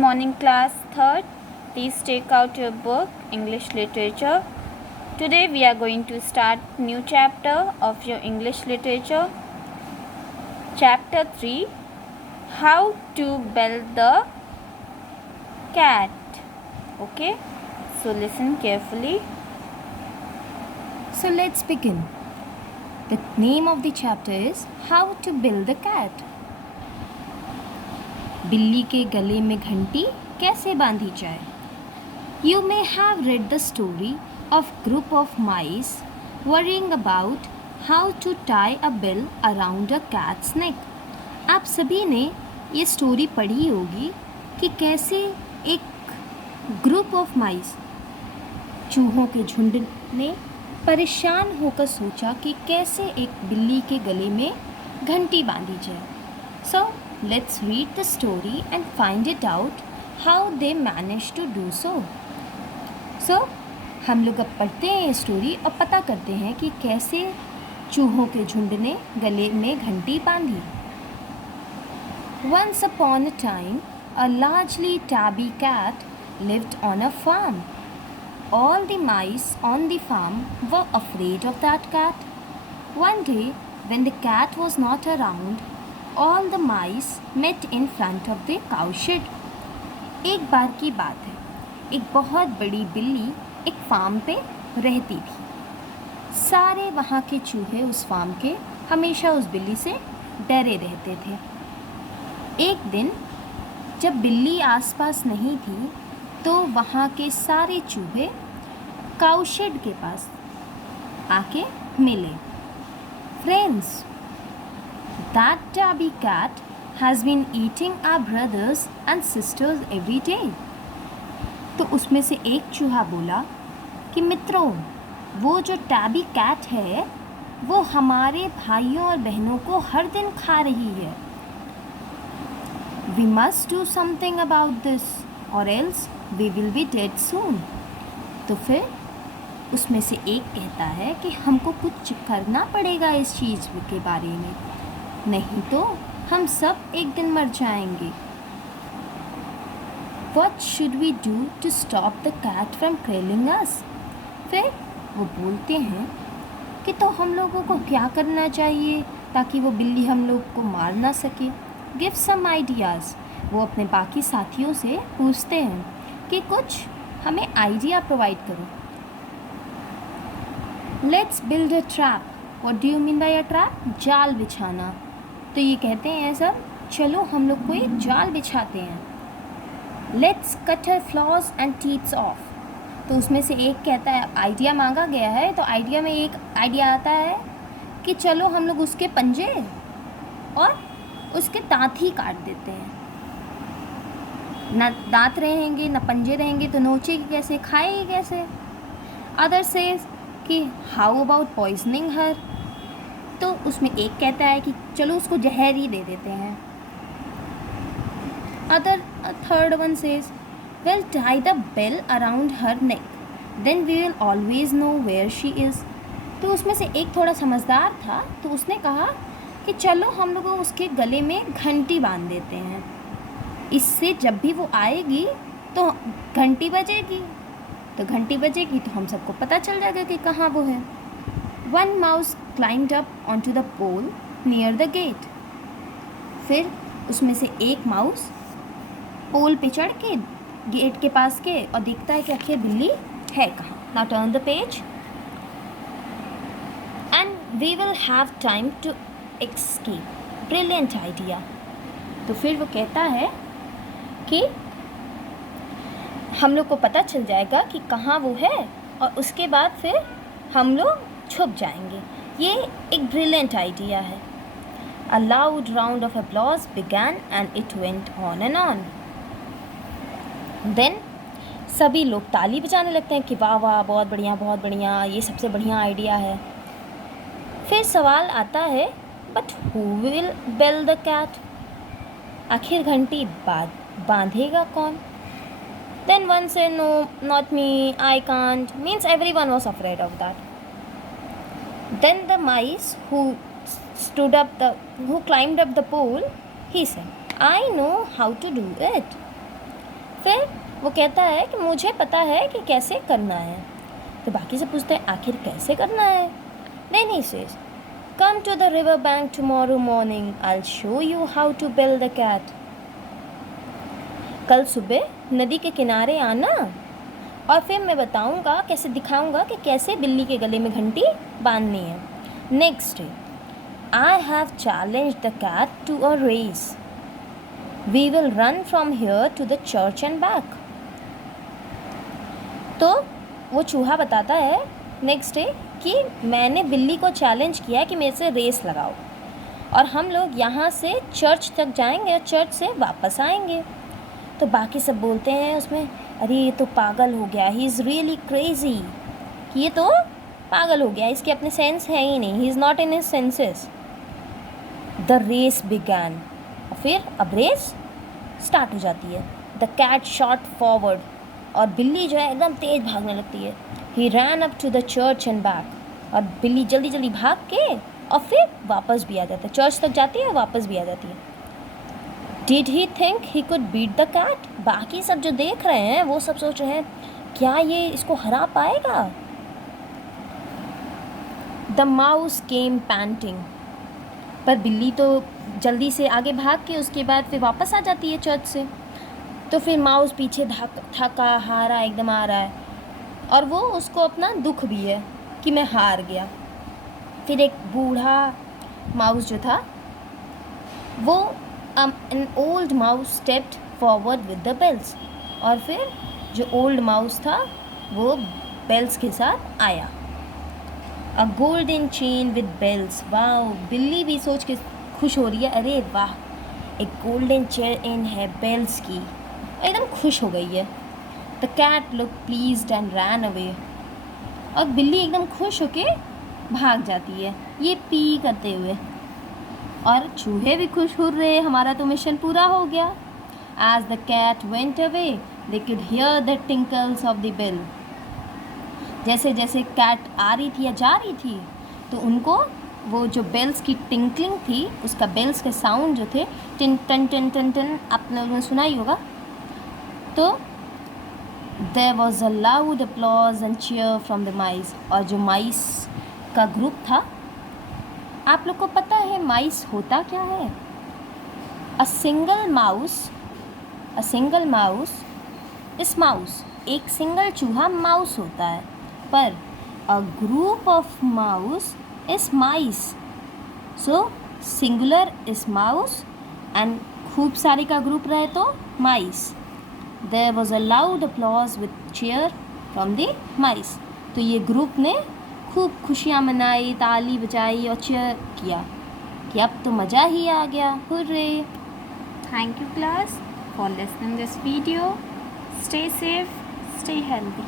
morning, class 3rd. Please take out your book, English Literature. Today we are going to start new chapter of your English Literature. Chapter 3, How to Build the Cat. Okay, so listen carefully. So let's begin. The name of the chapter is How to Build the Cat. बिल्ली के गले में घंटी कैसे बांधी जाए? You may have read the story of group of mice worrying about how to tie a bell around a cat's neck. आप सभी ने ये स्टोरी पढ़ी होगी कि कैसे एक ग्रुप ऑफ माइस, चूहों के झुंड ने परेशान होकर सोचा कि कैसे एक बिल्ली के गले में घंटी बांधी जाए. So let's read the story and find it out how they managed to do so. So हम लोग अब पढ़ते हैं ये स्टोरी और पता करते हैं कि कैसे चूहों के झुंड ने गले में घंटी बांधी. Once upon a time, a largely tabby cat lived on a farm. All the mice on the farm were afraid of that cat. One day, when the cat was not around, all the mice met in front of the cowshed. एक बार की बात है, एक बहुत बड़ी बिल्ली एक farm पे रहती थी. सारे वहाँ के चूहे उस फार्म के हमेशा उस बिल्ली से डरे रहते थे. एक दिन जब बिल्ली आसपास नहीं थी तो वहाँ के सारे चूहे काउशेड के पास आके मिले. Friends, that tabby cat has been eating our brothers and sisters every day. तो उसमें से एक चूहा बोला कि मित्रों, वो जो टैबी कैट है वो हमारे भाइयों और बहनों को हर दिन खा रही है. We must do something about this or else we will be dead soon. तो फिर उसमें से एक कहता है कि हमको कुछ करना पड़ेगा इस चीज़ के बारे में, नहीं तो हम सब एक दिन मर जाएंगे. What should we do to stop the cat from killing us? फिर वो बोलते हैं कि तो हम लोगों को क्या करना चाहिए ताकि वो बिल्ली हम लोग को मार ना सके. Give some ideas. वो अपने बाकी साथियों से पूछते हैं कि कुछ हमें आइडिया प्रोवाइड करो. Let's build a trap. What do you mean by a trap? जाल बिछाना. तो ये कहते हैं सब, चलो हम लोग कोई जाल बिछाते हैं. Let's cut her claws and teeth off. तो उसमें से एक कहता है, आइडिया मांगा गया है तो आइडिया में एक आइडिया आता है कि चलो हम लोग उसके पंजे और उसके दांत ही काट देते हैं. ना दांत रहेंगे ना पंजे रहेंगे तो नोचेगी कैसे, खाएगी कैसे. अदर सेज कि हाउ अबाउट पॉइजनिंग हर. तो उसमें एक कहता है कि चलो उसको जहर ही दे देते हैं. Third one says well tie the bell around her neck then we will always know where she is. तो उसमें से एक थोड़ा समझदार था तो उसने कहा कि चलो हम लोग उसके गले में घंटी बांध देते हैं, इससे जब भी वो आएगी तो घंटी बजेगी, तो घंटी बजेगी तो हम सबको पता चल जाएगा कि कहाँ वो है. One mouse climbed up onto the pole near the gate. फिर उसमें से एक माउस पोल पे चढ़ के गेट के पास के और देखता है कि आखिर बिल्ली है कहाँ. Now turn the page. And we will have time to escape. Brilliant idea. तो फिर वो कहता है कि हम लोग को पता चल जाएगा कि कहाँ वो है और उसके बाद फिर हम लोग छुप जाएंगे. ये एक ब्रिलियंट आइडिया है. A loud round of applause began and it went on and on. Then सभी लोग ताली बजाने लगते हैं कि वाह वाह, बहुत बढ़िया, ये सबसे बढ़िया आइडिया है. फिर सवाल आता है, but who will bell the cat? आखिर घंटी बांधेगा कौन? Then one said, no, not me, I can't. Means everyone was afraid of that. Then the mice who climbed up the pole, he said, I know how to do it. वो कहता है कि मुझे पता है कि कैसे करना है। तो बाकी से पूछते हैं आखिर कैसे करना है। Then he says, "Come to the river bank tomorrow morning. I'll show you how to build the cat." कल सुबह नदी के किनारे आना और फिर मैं बताऊंगा, कैसे दिखाऊंगा कि कैसे बिल्ली के गले में घंटी बांधनी है। Next day, I have challenged the cat to a race. We will run from here to the church and back. तो वो चूहा बताता है नेक्स्ट डे कि मैंने बिल्ली को चैलेंज किया कि मेरे से रेस लगाओ और हम लोग यहाँ से चर्च तक जाएंगे और चर्च से वापस आएंगे। तो बाकी सब बोलते हैं उसमें, अरे ये तो पागल हो गया, ही इज़ रियली क्रेजी, कि ये तो पागल हो गया, इसके अपने सेंस है ही नहीं, he is not in his senses. The race began, और फिर अब रेस स्टार्ट हो जाती है। द कैट शॉट फॉरवर्ड, और बिल्ली जो है एकदम तेज़ भागने लगती है। He ran up to the church and back, और बिल्ली जल्दी जल्दी भाग के और फिर वापस भी आ जाता है, चर्च तक जाती है और वापस भी आ जाती है। Did he think he could beat the cat? बाकी सब जो देख रहे हैं वो सब सोच रहे हैं क्या ये इसको हरा पाएगा। द माउस केम पैंटिंग, पर बिल्ली तो जल्दी से आगे भाग के उसके बाद फिर वापस आ जाती है चर्च से। तो फिर माउस पीछे थका हारा एकदम आ रहा है और वो उसको अपना दुख भी है कि मैं हार गया। फिर एक बूढ़ा माउस जो था वो an old mouse stepped forward with the bells, और फिर जो ओल्ड माउस था वो बेल्स के साथ आया। A golden chain with bells, वाह, बिल्ली भी सोच के खुश हो रही है, अरे वाह एक गोल्डन चेन है बेल्स की, एकदम खुश हो गई है। The cat look pleased and ran away, और बिल्ली एकदम खुश होके भाग जाती है ये पी करते हुए, और चूहे भी खुश हो रहे, हमारा तो मिशन पूरा हो गया। As the cat went away, they could hear the tinkles of the bell. जैसे जैसे कैट आ रही थी या जा रही थी तो उनको वो जो बेल्स की टिंकलिंग थी, उसका बेल्स के साउंड जो थे टिन टन टन टन टन, आपने उन्होंने सुना ही होगा। तो there was a loud applause and cheer from the mice, और जो माइस का ग्रुप था, आप लोग को पता है माइस होता क्या है? A single mouse is mouse, एक सिंगल चूहा माउस होता है, पर a group of mouse is mice, so singular is mouse and खूब सारे का ग्रुप रहे तो mice. There was a loud applause with cheer from the mice, तो ये ग्रुप ने खूब खुशियाँ मनाई, ताली बजाई और चीयर किया कि अब तो मज़ा ही आ गया, hurray. Thank you class for listening this video. Stay safe, stay healthy.